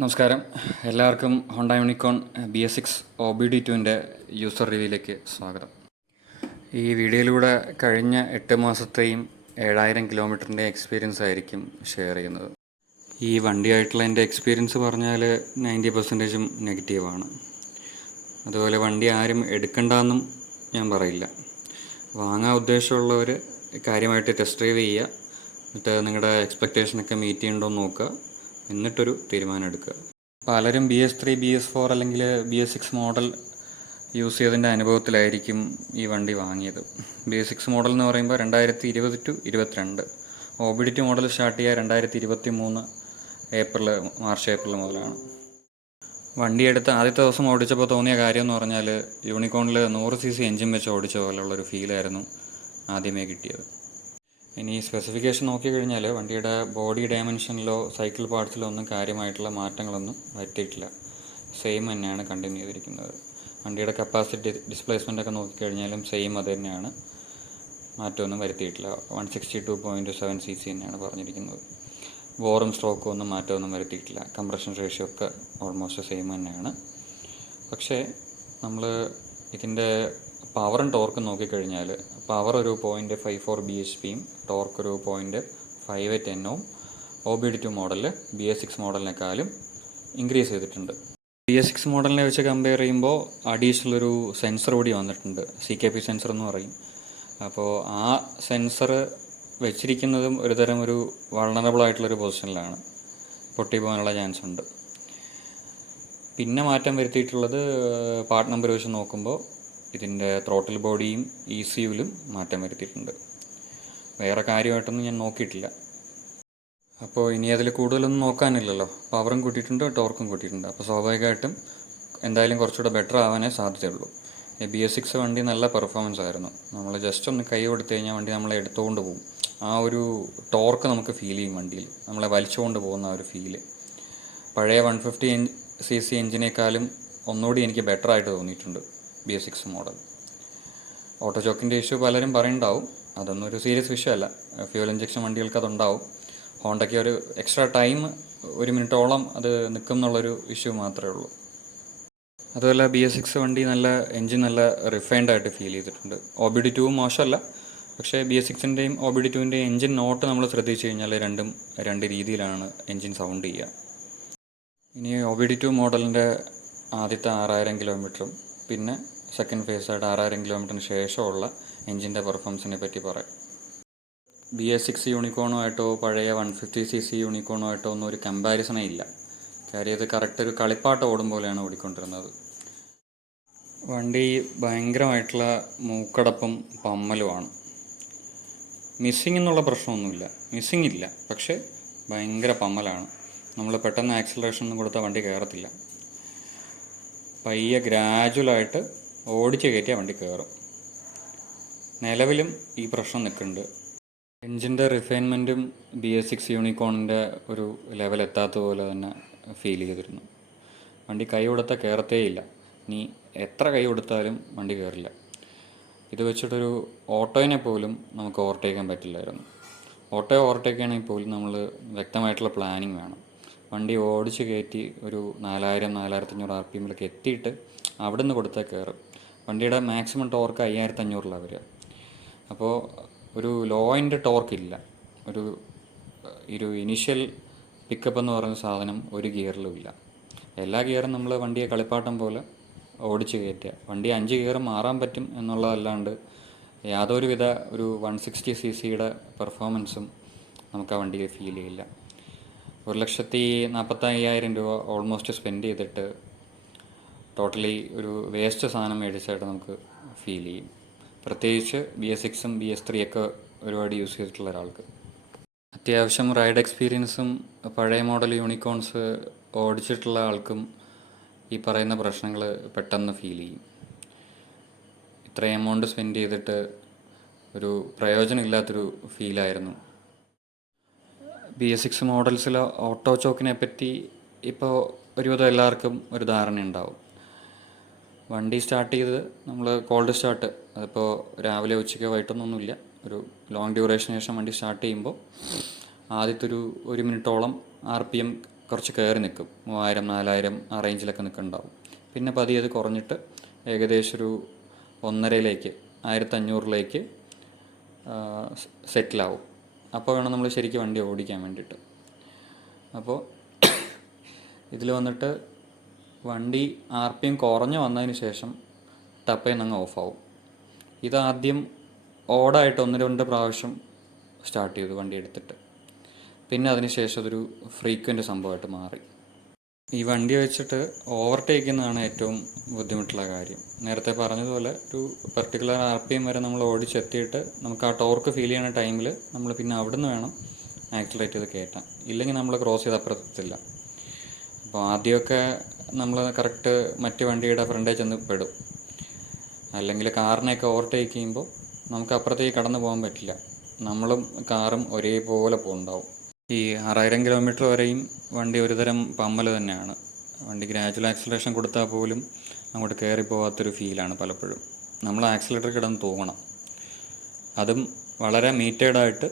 നമസ്കാരം. എല്ലാവർക്കും Honda unicorn BS6 OBD2ൻ്റെ user റിവ്യൂയിലേക്ക് സ്വാഗതം. ഈ വീഡിയോയിലൂടെ കഴിഞ്ഞ 8 മാസത്തെയും 7000 കിലോമീറ്ററിൻ്റെ എക്സ്പീരിയൻസ് ആയിരിക്കും ഷെയർ ചെയ്യുന്നത്. ഈ വണ്ടിയായിട്ടുള്ള എൻ്റെ എക്സ്പീരിയൻസ് പറഞ്ഞാൽ 90% നെഗറ്റീവാണ്. അതുപോലെ വണ്ടി ആരും എടുക്കണ്ടെന്നും ഞാൻ പറയില്ല. വാങ്ങാൻ ഉദ്ദേശമുള്ളവർ കാര്യമായിട്ട് ടെസ്റ്റ് ഡ്രൈവ് ചെയ്യുക, എന്നിട്ട് നിങ്ങളുടെ എക്സ്പെക്റ്റേഷനൊക്കെ മീറ്റ് ചെയ്യണമെന്ന് നോക്കുക, എന്നിട്ടൊരു തീരുമാനം എടുക്കുക. പലരും BS3, BS4 അല്ലെങ്കിൽ BS6 മോഡൽ യൂസ് ചെയ്തതിൻ്റെ അനുഭവത്തിലായിരിക്കും ഈ വണ്ടി വാങ്ങിയത്. BS6 മോഡൽ എന്ന് പറയുമ്പോൾ 2020 to 2022, OBD2 മോഡൽ സ്റ്റാർട്ട് ചെയ്യുക 2023 മാർച്ച് ഏപ്രിൽ മുതലാണ്. വണ്ടി എടുത്ത് ആദ്യത്തെ ദിവസം ഓടിച്ചപ്പോൾ തോന്നിയ കാര്യം എന്ന് പറഞ്ഞാൽ യൂണിക്കോണിൽ 100cc എൻജിൻ വെച്ച് ഓടിച്ച പോലുള്ളൊരു ഫീലായിരുന്നു ആദ്യമേ കിട്ടിയത്. ഇനി സ്പെസിഫിക്കേഷൻ നോക്കിക്കഴിഞ്ഞാൽ വണ്ടിയുടെ ബോഡി ഡയമെൻഷനിലോ സൈക്കിൾ പാർട്സിലോ ഒന്നും കാര്യമായിട്ടുള്ള മാറ്റങ്ങളൊന്നും വരുത്തിയിട്ടില്ല. സെയിം തന്നെയാണ് കണ്ടിന്യൂ ചെയ്തിരിക്കുന്നത്. വണ്ടിയുടെ കപ്പാസിറ്റി ഡിസ്പ്ലേസ്മെൻ്റ് ഒക്കെ നോക്കിക്കഴിഞ്ഞാലും സെയിം അത് തന്നെയാണ്, മാറ്റമൊന്നും വരുത്തിയിട്ടില്ല. 162.7cc തന്നെയാണ് പറഞ്ഞിരിക്കുന്നത്. ബോറും സ്ട്രോക്കും ഒന്നും മാറ്റമൊന്നും വരുത്തിയിട്ടില്ല. കംപ്രഷൻ റേഷ്യോ ഒക്കെ ഓൾമോസ്റ്റ് സെയിം തന്നെയാണ്. പക്ഷേ നമ്മൾ ഇതിൻ്റെ പവറും ടോർക്കും നോക്കിക്കഴിഞ്ഞാൽ പവർ ഒരു 0.54 bhpയും ടോർക്ക് ഒരു 0.58 Nm OBD2 മോഡലിൽ BS6 മോഡലിനേക്കാളും ഇൻക്രീസ് ചെയ്തിട്ടുണ്ട്. BS6 മോഡലിനെ വെച്ച് കമ്പയർ ചെയ്യുമ്പോൾ അഡീഷണൽ ഒരു സെൻസർ കൂടി വന്നിട്ടുണ്ട്, CKP സെൻസർ എന്ന് പറയും. അപ്പോൾ ആ സെൻസർ വെച്ചിരിക്കുന്നതും ഒരുതരം ഒരു വൾണറബിൾ ആയിട്ടുള്ളൊരു പൊസിഷനിലാണ്, പൊട്ടിപ്പോകാനുള്ള ചാൻസ് ഉണ്ട്. പിന്നെ മാറ്റം വരുത്തിയിട്ടുള്ളത് പാർട്ട് നമ്പർ വെച്ച് നോക്കുമ്പോൾ ഇതിൻ്റെ ത്രോട്ടിൽ ബോഡിയും ECUവിലും മാറ്റം വരുത്തിയിട്ടുണ്ട്. വേറെ കാര്യമായിട്ടൊന്നും ഞാൻ നോക്കിയിട്ടില്ല. അപ്പോൾ ഇനി അതിൽ കൂടുതലൊന്നും നോക്കാനില്ലല്ലോ. പവറും കൂട്ടിയിട്ടുണ്ട്, ടോർക്കും കൂട്ടിയിട്ടുണ്ട്. അപ്പോൾ സ്വാഭാവികമായിട്ടും എന്തായാലും കുറച്ചുകൂടെ ബെറ്റർ ആവാനേ സാധ്യതയുള്ളൂ. BS6 വണ്ടി നല്ല പെർഫോമൻസ് ആയിരുന്നു. നമ്മൾ ജസ്റ്റ് ഒന്ന് കൈ കൊടുത്തു കഴിഞ്ഞാൽ വണ്ടി നമ്മളെ എടുത്തുകൊണ്ട് പോകും. ആ ഒരു ടോർക്ക് നമുക്ക് ഫീൽ ചെയ്യും വണ്ടിയിൽ, നമ്മളെ വലിച്ചുകൊണ്ട് പോകുന്ന ഒരു ഫീല്. പഴയ 150cc എഞ്ചിനേക്കാളും ഒന്നുകൂടി എനിക്ക് ബെറ്റർ ആയിട്ട് തോന്നിയിട്ടുണ്ട് BS6 മോഡൽ. ഓട്ടോ ചോക്കിൻ്റെ ഇഷ്യൂ പലരും പറയുന്നുണ്ടാവും, അതൊന്നും ഒരു സീരിയസ് വിഷയമല്ല. ഫ്യൂൽ ഇഞ്ചക്ഷൻ വണ്ടികൾക്ക് അതുണ്ടാവും. ഹോണ്ടയ്ക്ക് ഒരു എക്സ്ട്രാ ടൈം 1 മിനിറ്റോളം അത് നിൽക്കും എന്നുള്ളൊരു ഇഷ്യൂ മാത്രമേ ഉള്ളൂ. അതുപോലെ BS6 വണ്ടി എൻജിൻ നല്ല റിഫൈൻഡ് ആയിട്ട് ഫീൽ ചെയ്തിട്ടുണ്ട്. OBD2 മോശമല്ല, പക്ഷേ BS6ൻ്റെയും OBD2ൻ്റെയും എൻജിൻ നോട്ട് നമ്മൾ ശ്രദ്ധിച്ചു കഴിഞ്ഞാൽ രണ്ടും രണ്ട് രീതിയിലാണ് എൻജിൻ സൗണ്ട് ചെയ്യുക. ഇനി OBD2 മോഡലിൻ്റെ ആദ്യത്തെ 6000 കിലോമീറ്ററും പിന്നെ സെക്കൻഡ് ഫേസായിട്ട് 6000 കിലോമീറ്ററിന് ശേഷമുള്ള എൻജിൻ്റെ പെർഫോമൻസിനെ പറ്റി പറയാം. BS6 യൂണിക്കോണുമായിട്ടോ പഴയ 150cc യൂണിക്കോണുമായിട്ടോ ഒന്നും ഒരു കമ്പാരിസണേ ഇല്ല. കാര്യം ഇത് കറക്റ്റ് ഒരു കളിപ്പാട്ടം ഓടും പോലെയാണ് ഓടിക്കൊണ്ടിരുന്നത്. വണ്ടി ഭയങ്കരമായിട്ടുള്ള മൂക്കടപ്പും പമ്മലുമാണ്. മിസ്സിങ് എന്നുള്ള പ്രശ്നമൊന്നുമില്ല, മിസ്സിങ് ഇല്ല, പക്ഷേ ഭയങ്കര പമ്മലാണ്. നമ്മൾ പെട്ടെന്ന് ആക്സിലറേഷൻ ഒന്നും കൊടുത്താൽ വണ്ടി കയറത്തില്ല. പയ്യെ ഗ്രാജുവലായിട്ട് ഓടിച്ച് കയറ്റിയാൽ വണ്ടി കയറും. നിലവിലും ഈ പ്രശ്നം നിൽക്കുന്നുണ്ട്. എൻജിൻ്റെ റിഫൈൻമെൻറ്റും BS6 യൂണിക്കോണിൻ്റെ ഒരു ലെവൽ എത്താത്ത പോലെ തന്നെ ഫീൽ ചെയ്തിരുന്നു. വണ്ടി കൈ കൊടുത്താൽ കയറത്തേയില്ല. ഇനി എത്ര കൈ കൊടുത്താലും വണ്ടി കയറില്ല. ഇത് വെച്ചിട്ടൊരു ഓട്ടോയിനെ പോലും നമുക്ക് ഓവർടേക്ക് ചെയ്യാൻ പറ്റില്ലായിരുന്നു. ഓട്ടോയെ ഓവർടേക്ക് ചെയ്യണമെങ്കിൽ പോലും നമ്മൾ വ്യക്തമായിട്ടുള്ള പ്ലാനിങ് വേണം. വണ്ടി ഓടിച്ച് കയറ്റി ഒരു 4000-4500 RPMിലേക്ക് എത്തിയിട്ട് അവിടെ നിന്ന് കൊടുത്താൽ കയറും. വണ്ടിയുടെ മാക്സിമം ടോർക്ക് 5500 വരിക. അപ്പോൾ ഒരു ലോ എൻഡ് ടോർക്കില്ല. ഒരു ഇനിഷ്യൽ പിക്കപ്പ് എന്ന് പറയുന്ന സാധനം ഒരു ഗിയറിലും ഇല്ല. എല്ലാ ഗിയറും നമ്മൾ വണ്ടിയെ കളിപ്പാട്ടം പോലെ ഓടിച്ച് കയറ്റുക. വണ്ടി 5 ഗിയർ മാറാൻ പറ്റും എന്നുള്ളതല്ലാണ്ട് യാതൊരുവിധ ഒരു 160cc പെർഫോമൻസും നമുക്ക് ആ വണ്ടിയിൽ ഫീൽ ചെയ്യില്ല. 1,45,000 രൂപ ഓൾമോസ്റ്റ് സ്പെൻഡ് ചെയ്തിട്ട് ടോട്ടലി ഒരു വേസ്റ്റ് സാധനം മേടിച്ചായിട്ട് നമുക്ക് ഫീൽ ചെയ്യും. പ്രത്യേകിച്ച് BS6ഉം BS3 ഒരുപാട് യൂസ് ചെയ്തിട്ടുള്ള ഒരാൾക്ക്. അത്യാവശ്യം റൈഡ് എക്സ്പീരിയൻസും പഴയ മോഡൽ യൂണിക്കോൺസ് ഓടിച്ചിട്ടുള്ള ആൾക്കും ഈ പറയുന്ന പ്രശ്നങ്ങൾ പെട്ടെന്ന് ഫീൽ ചെയ്യും. ഇത്രയും എമൗണ്ട് സ്പെൻഡ് ചെയ്തിട്ട് ഒരു പ്രയോജനമില്ലാത്തൊരു ഫീലായിരുന്നു. BS6 മോഡൽസിൽ ഓട്ടോ ചോക്കിനെ പറ്റി ഇപ്പോൾ ഒരുവിധം എല്ലാവർക്കും ഒരു ധാരണയുണ്ടാവും. വണ്ടി സ്റ്റാർട്ട് ചെയ്ത് നമ്മൾ കോൾഡ് സ്റ്റാർട്ട്, അതിപ്പോൾ രാവിലെ ഉച്ചയ്ക്കോ വൈകിട്ടൊന്നുമില്ല, ഒരു ലോങ് ഡ്യൂറേഷന് ശേഷം വണ്ടി സ്റ്റാർട്ട് ചെയ്യുമ്പോൾ ആദ്യത്തെ ഒരു 1 മിനിറ്റോളം RPM കുറച്ച് കയറി നിൽക്കും, 3000 4000 ആ റേഞ്ചിലൊക്കെ നിൽക്കുന്നുണ്ടാവും. പിന്നെ പതിയെ അത് കുറഞ്ഞിട്ട് ഏകദേശം ഒരു 1.5 1500 സെറ്റിലാവും. അപ്പോൾ വേണം നമ്മൾ ശരിക്കും വണ്ടി ഓടിക്കാൻ വേണ്ടിയിട്ട്. അപ്പോൾ ഇതിൽ വന്നിട്ട് വണ്ടി RPM കുറഞ്ഞ് വന്നതിന് ശേഷം ടപ്പയിൽ നിന്ന് ഓഫാവും. ഇതാദ്യം ഓടായിട്ട് 1-2 പ്രാവശ്യം സ്റ്റാർട്ട് ചെയ്തു വണ്ടി എടുത്തിട്ട്, പിന്നെ അതിന് ശേഷം അതൊരു ഫ്രീക്വൻ്റ് സംഭവമായിട്ട് മാറി. ഈ വണ്ടി വെച്ചിട്ട് ഓവർടേക്ക് ചെയ്യുന്നതാണ് ഏറ്റവും ബുദ്ധിമുട്ടുള്ള കാര്യം. നേരത്തെ പറഞ്ഞതുപോലെ ഒരു പെർട്ടിക്കുലർ RPM വരെ നമ്മൾ ഓടിച്ചെത്തിയിട്ട് നമുക്ക് ആ ടോർക്ക് ഫീൽ ചെയ്യുന്ന ടൈമിൽ നമ്മൾ പിന്നെ അവിടുന്ന് വേണം ആക്സിലറേറ്റ് ചെയ്ത് കയറ്റാൻ. ഇല്ലെങ്കിൽ നമ്മൾ ക്രോസ് ചെയ്ത് അപ്പുറത്തെത്തില്ല. അപ്പോൾ ആദ്യമൊക്കെ നമ്മൾ കറക്റ്റ് മറ്റ് വണ്ടിയുടെ ഫ്രണ്ടേജ് ചെന്ന് പെടും. അല്ലെങ്കിൽ കാറിനെയൊക്കെ ഓവർടേക്ക് ചെയ്യുമ്പോൾ നമുക്ക് അപ്പുറത്തേക്ക് കടന്നു പോകാൻ പറ്റില്ല. നമ്മളും കാറും ഒരേപോലെ പോകുന്നുണ്ടാവും. ഈ 6000 കിലോമീറ്റർ വരെയും വണ്ടി ഒരുതരം പമ്മൽ തന്നെയാണ്. വണ്ടി ഗ്രാജുവൽ ആക്സിലറേഷൻ കൊടുത്താൽ പോലും അങ്ങോട്ട് കയറി പോകാത്തൊരു ഫീലാണ് പലപ്പോഴും. നമ്മൾ ആക്സിലേറ്റർ കിടന്ന് തൂങ്ങണം. അതും വളരെ മീറ്റേഡായിട്ട്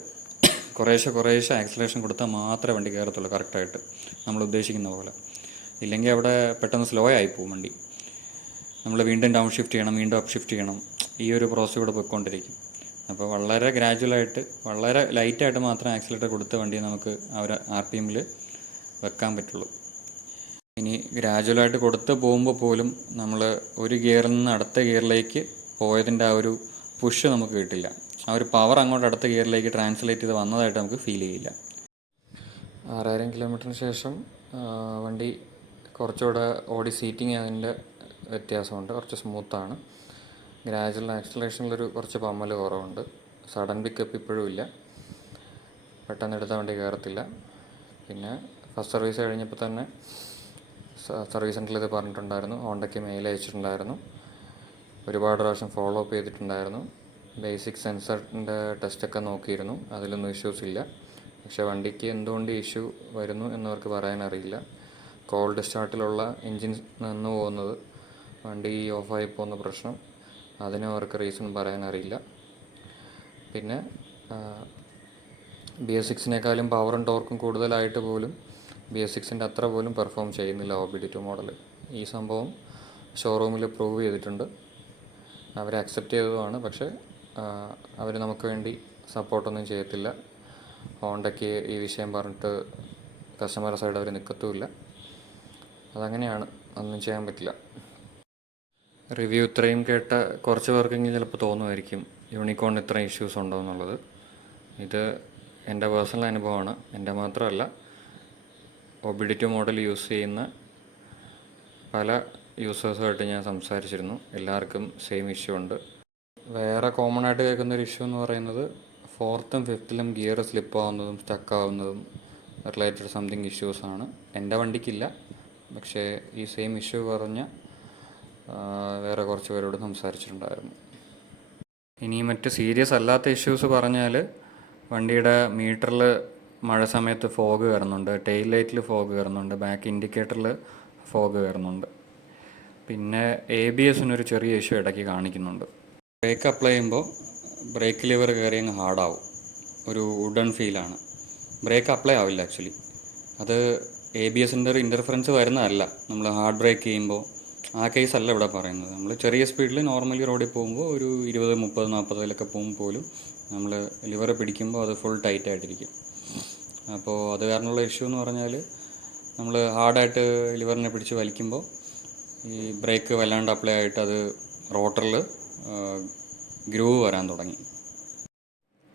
കുറേശ്ശെ ആക്സിലറേഷൻ കൊടുത്താൽ മാത്രമേ വണ്ടി കയറത്തുള്ളൂ കറക്റ്റായിട്ട്, നമ്മൾ ഉദ്ദേശിക്കുന്ന പോലെ. ഇല്ലെങ്കിൽ അവിടെ പെട്ടെന്ന് സ്ലോ ആയിപ്പോവും വണ്ടി. നമ്മൾ വീണ്ടും ഡൗൺ ഷിഫ്റ്റ് ചെയ്യണം, വീണ്ടും അപ്പ് ഷിഫ്റ്റ് ചെയ്യണം. ഈ ഒരു പ്രോസസ് കൂടെ പോയിക്കൊണ്ടിരിക്കും. അപ്പോൾ വളരെ ഗ്രാജുവലായിട്ട് വളരെ ലൈറ്റായിട്ട് മാത്രം ആക്സിലേറ്റർ കൊടുത്ത വണ്ടി നമുക്ക് ആ ഒരു RPMൽ വെക്കാൻ പറ്റുള്ളൂ. ഇനി ഗ്രാജുവലായിട്ട് കൊടുത്ത് പോകുമ്പോൾ പോലും നമ്മൾ ഒരു ഗിയറിൽ നിന്ന് അടുത്ത ഗിയറിലേക്ക് പോയതിൻ്റെ ആ ഒരു പുഷ് നമുക്ക് കിട്ടില്ല. ആ ഒരു പവർ അങ്ങോട്ട് അടുത്ത ഗിയറിലേക്ക് ട്രാൻസ്ലേറ്റ് ചെയ്ത് വന്നതായിട്ട് നമുക്ക് ഫീൽ ചെയ്യില്ല. 6000 കിലോമീറ്ററിന് ശേഷം വണ്ടി കുറച്ചുകൂടെ ഓടി സീറ്റിങ് അതിൻ്റെ വ്യത്യാസമുണ്ട്. കുറച്ച് സ്മൂത്താണ്. ഗ്രാജുവൽ ആക്സിലറേഷനിലൊരു കുറച്ച് പമ്മൽ കുറവുണ്ട്. സഡൻ പിക്കപ്പ് ഇപ്പോഴും ഇല്ല. പെട്ടെന്ന് എടുത്ത വണ്ടി കയറത്തില്ല. പിന്നെ ഫസ്റ്റ് സർവീസ് കഴിഞ്ഞപ്പോൾ തന്നെ സർവീസ് സെൻറ്ററിൽ ഇത് പറഞ്ഞിട്ടുണ്ടായിരുന്നു. ഹോണ്ടയ്ക്ക് മെയിൽ അയച്ചിട്ടുണ്ടായിരുന്നു. ഒരുപാട് പ്രാവശ്യം ഫോളോ അപ്പ് ചെയ്തിട്ടുണ്ടായിരുന്നു. ബേസിക് സെൻസറിൻ്റെ ടെസ്റ്റൊക്കെ നോക്കിയിരുന്നു. അതിലൊന്നും ഇഷ്യൂസ് ഇല്ല. പക്ഷേ വണ്ടിക്ക് എന്തുകൊണ്ട് ഇഷ്യൂ വരുന്നു എന്നവർക്ക് പറയാനറിയില്ല. കോൾഡ് സ്റ്റാർട്ടിലുള്ള എൻജിൻ നിന്ന് പോകുന്നത്, വണ്ടി ഓഫായി പോകുന്ന പ്രശ്നം, അതിന് അവർക്ക് റീസൺ പറയാനറിയില്ല. പിന്നെ BS6 പവറും ടോർക്കും കൂടുതലായിട്ട് പോലും BS6 അത്ര പോലും പെർഫോം ചെയ്യുന്നില്ല OBD2 മോഡൽ. ഈ സംഭവം ഷോറൂമിൽ പ്രൂവ് ചെയ്തിട്ടുണ്ട്. അവർ അക്സെപ്റ്റ് ചെയ്തതുമാണ്. പക്ഷേ അവർ നമുക്ക് വേണ്ടി സപ്പോർട്ടൊന്നും ചെയ്യത്തില്ല. ഹോണ്ടയ്ക്ക് ഈ വിഷയം പറഞ്ഞിട്ട് കസ്റ്റമർ സൈഡ് അവർ നിൽക്കത്തുമില്ല. അതങ്ങനെയാണ്, ഒന്നും ചെയ്യാൻ പറ്റില്ല. റിവ്യൂ ഇത്രയും കേട്ട കുറച്ച് പേർക്കെങ്കിലും ചിലപ്പോൾ തോന്നുമായിരിക്കും യൂണിക്കോണിന് ഇത്ര ഇഷ്യൂസ് ഉണ്ടോ എന്നുള്ളത്. ഇത് എൻ്റെ പേഴ്സണൽ അനുഭവമാണ്. എൻ്റെ മാത്രമല്ല, OBD2 മോഡൽ യൂസ് ചെയ്യുന്ന പല യൂസേഴ്സുമായിട്ട് ഞാൻ സംസാരിച്ചിരുന്നു. എല്ലാവർക്കും സെയിം ഇഷ്യൂ ഉണ്ട്. വേറെ കോമൺ ആയിട്ട് കേൾക്കുന്നൊരു ഇഷ്യൂ എന്ന് പറയുന്നത് 4th and 5th gear slip ആവുന്നതും സ്റ്റക്ക് ആവുന്നതും റിലേറ്റഡ് സംതിങ് ഇഷ്യൂസാണ്. എൻ്റെ വണ്ടിക്കില്ല, പക്ഷേ ഈ സെയിം ഇഷ്യൂ പറഞ്ഞ വേറെ കുറച്ച് പേരോട് സംസാരിച്ചിട്ടുണ്ടായിരുന്നു. ഇനി മറ്റ് സീരിയസ് അല്ലാത്ത ഇഷ്യൂസ് പറഞ്ഞാൽ, വണ്ടിയുടെ മീറ്ററിൽ മഴ സമയത്ത് ഫോഗ് കയറുന്നുണ്ട്, ടെയിൽ ലൈറ്റിൽ ഫോഗ് കയറുന്നുണ്ട്, ബാക്ക് ഇൻഡിക്കേറ്ററിൽ ഫോഗ് കയറുന്നുണ്ട്. പിന്നെ ABSനൊരു ചെറിയ ഇഷ്യൂ ഇടയ്ക്ക് കാണിക്കുന്നുണ്ട്. ബ്രേക്ക് അപ്ലൈ ചെയ്യുമ്പോൾ ബ്രേക്ക് ലിവർ കയറി അങ്ങ് ഹാർഡാവും. ഒരു വുഡൺ ഫീലാണ്. ബ്രേക്ക് അപ്ലൈ ആവില്ല ആക്ച്വലി. അത് ABSൻ്റെ ഒരു ഇൻ്റർഫറൻസ് വരുന്നതല്ല. നമ്മൾ ഹാർഡ് ബ്രേക്ക് ചെയ്യുമ്പോൾ ആ കേസല്ല ഇവിടെ പറയുന്നത്. നമ്മൾ ചെറിയ സ്പീഡിൽ നോർമലി റോഡിൽ പോകുമ്പോൾ ഒരു 20, 30, 40 പോകുമ്പോൾ പോലും നമ്മൾ ലിവർ പിടിക്കുമ്പോൾ അത് ഫുൾ ടൈറ്റായിട്ടിരിക്കും. അപ്പോൾ അത് കാരണമുള്ള ഇഷ്യൂ എന്ന് പറഞ്ഞാൽ, നമ്മൾ ഹാർഡായിട്ട് ലിവറിനെ പിടിച്ച് വലിക്കുമ്പോൾ ഈ ബ്രേക്ക് വല്ലാണ്ട് അപ്ലൈ ആയിട്ട് അത് റോട്ടറിൽ ഗ്രൂവ് വരാൻ തുടങ്ങി.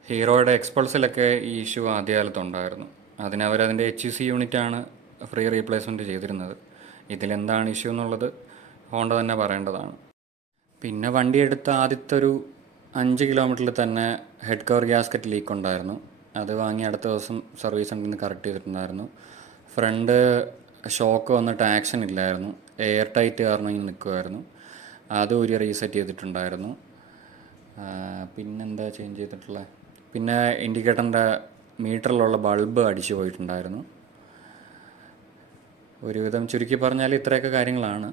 ഹീറോയുടെ എക്സ്പൾസിലൊക്കെ ഈ ഇഷ്യൂ ആദ്യകാലത്തുണ്ടായിരുന്നു. അതിനവരതിൻ്റെ HEC യൂണിറ്റാണ് ഫ്രീ റീപ്ലേസ്മെൻറ്റ് ചെയ്തിരുന്നത്. ഇതിലെന്താണ് ഇഷ്യൂ എന്നുള്ളത് ഹോണ്ട തന്നെ പറയേണ്ടതാണ്. പിന്നെ വണ്ടി എടുത്ത ആദ്യത്തെ ഒരു 5 കിലോമീറ്ററിൽ തന്നെ ഹെഡ് കവർ ഗ്യാസ്കറ്റ് ലീക്ക് ഉണ്ടായിരുന്നു. അത് വാങ്ങി അടുത്ത ദിവസം സർവീസ് സെൻ്ററിൽ നിന്ന് കറക്റ്റ് ചെയ്തിട്ടുണ്ടായിരുന്നു. ഫ്രണ്ട് ഷോക്ക് വന്നിട്ട് ആക്ഷൻ ഇല്ലായിരുന്നു. എയർ ടൈറ്റ് കാരണം ഇങ്ങനെ നിൽക്കുമായിരുന്നു. അതും ഒരു റീസെറ്റ് ചെയ്തിട്ടുണ്ടായിരുന്നു. പിന്നെന്താ ചേഞ്ച് ചെയ്തിട്ടുള്ളത്? പിന്നെ ഇൻഡിക്കേറ്ററിൻ്റെ മീറ്ററിലുള്ള ബൾബ് അടിച്ചു പോയിട്ടുണ്ടായിരുന്നു. ഒരുവിധം ചുരുക്കി പറഞ്ഞാൽ ഇത്രയൊക്കെ കാര്യങ്ങളാണ്.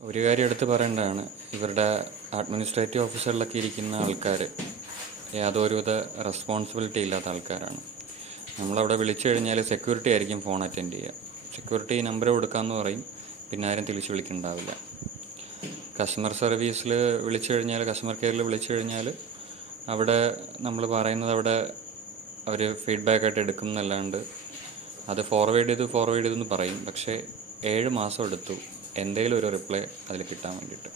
ഒരു കാര്യം എടുത്ത് പറയേണ്ടതാണ്, ഇവരുടെ അഡ്മിനിസ്ട്രേറ്റീവ് ഓഫീസറിലൊക്കെ ഇരിക്കുന്ന ആൾക്കാർ യാതൊരുവിധ റെസ്പോൺസിബിലിറ്റി ഇല്ലാത്ത ആൾക്കാരാണ്. നമ്മളവിടെ വിളിച്ചു കഴിഞ്ഞാൽ സെക്യൂരിറ്റി ആയിരിക്കും ഫോൺ അറ്റൻഡ് ചെയ്യുക. സെക്യൂരിറ്റി നമ്പർ കൊടുക്കാമെന്ന് പറയും, പിന്നെ ആരും തിരിച്ച് വിളിക്കുന്നുണ്ടാവില്ല. കസ്റ്റമർ സർവീസിൽ വിളിച്ചു കഴിഞ്ഞാൽ, കസ്റ്റമർ കെയറിൽ വിളിച്ചു കഴിഞ്ഞാൽ അവിടെ നമ്മൾ പറയുന്നത് അവിടെ അവർ ഫീഡ്ബാക്കായിട്ട് എടുക്കും എന്നല്ലാണ്ട് അത് ഫോർവേഡ് ചെയ്തെന്ന് പറയും. പക്ഷേ 7 മാസം എടുത്തു എന്തെങ്കിലും ഒരു റിപ്ലൈ അതിൽ കിട്ടാൻ വേണ്ടിയിട്ട്.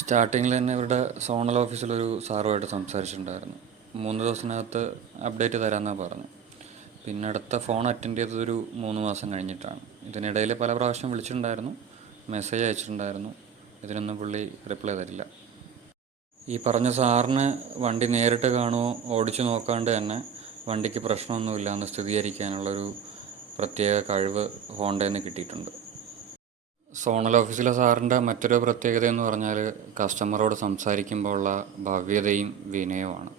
സ്റ്റാർട്ടിങ്ങിൽ തന്നെ ഇവരുടെ സോണൽ ഓഫീസിലൊരു സാറുമായിട്ട് സംസാരിച്ചിട്ടുണ്ടായിരുന്നു. 3 ദിവസത്തിനകത്ത് അപ്ഡേറ്റ് തരാമെന്നാണ് പറഞ്ഞു. പിന്നെ അടുത്ത ഫോൺ അറ്റൻഡ് ചെയ്തതൊരു 3 മാസം കഴിഞ്ഞിട്ടാണ്. ഇതിനിടയിൽ പല പ്രാവശ്യം വിളിച്ചിട്ടുണ്ടായിരുന്നു, മെസ്സേജ് അയച്ചിട്ടുണ്ടായിരുന്നു. ഇതിനൊന്നും പുള്ളി റിപ്ലൈ തരില്ല. ഈ പറഞ്ഞ സാറിന് വണ്ടി നേരിട്ട് കാണുമോ ഓടിച്ചു നോക്കാണ്ട് തന്നെ വണ്ടിക്ക് പ്രശ്നമൊന്നുമില്ല എന്ന് സ്ഥിരീകരിക്കാനുള്ളൊരു പ്രത്യേക കഴിവ് ഹോണ്ടയിൽ നിന്ന് കിട്ടിയിട്ടുണ്ട്. സോണൽ ഓഫീസിലെ സാറിൻ്റെ മറ്റൊരു പ്രത്യേകത എന്ന് പറഞ്ഞാൽ കസ്റ്റമറോട് സംസാരിക്കുമ്പോൾ ഉള്ള ഭവ്യതയും വിനയവുമാണ്.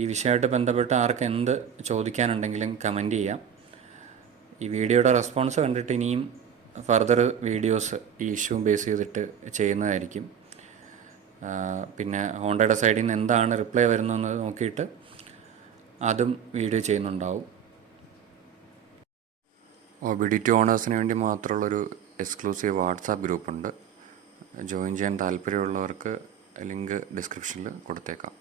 ഈ വിഷയമായിട്ട് ബന്ധപ്പെട്ട് ആർക്ക് എന്ത് ചോദിക്കാനുണ്ടെങ്കിലും കമൻറ്റ് ചെയ്യാം. ഈ വീഡിയോയുടെ റെസ്പോൺസ് കണ്ടിട്ട് ഇനിയും ഫർദർ വീഡിയോസ് ഈ ഇഷ്യൂ ബേസ് ചെയ്തിട്ട് ചെയ്യുന്നതായിരിക്കും. പിന്നെ ഹോണ്ടയുടെ സൈഡിൽ നിന്ന് എന്താണ് റിപ്ലൈ വരുന്നതെന്ന് നോക്കിയിട്ട് അതും വീഡിയോ ചെയ്യുന്നുണ്ടാവും. OBD2 ഓണേഴ്സിന് വേണ്ടി മാത്രമുള്ളൊരു എക്സ്ക്ലൂസീവ് വാട്സാപ്പ് ഗ്രൂപ്പുണ്ട്. ജോയിൻ ചെയ്യാൻ താല്പര്യമുള്ളവർക്ക് ലിങ്ക് ഡിസ്ക്രിപ്ഷനിൽ കൊടുത്തേക്കാം.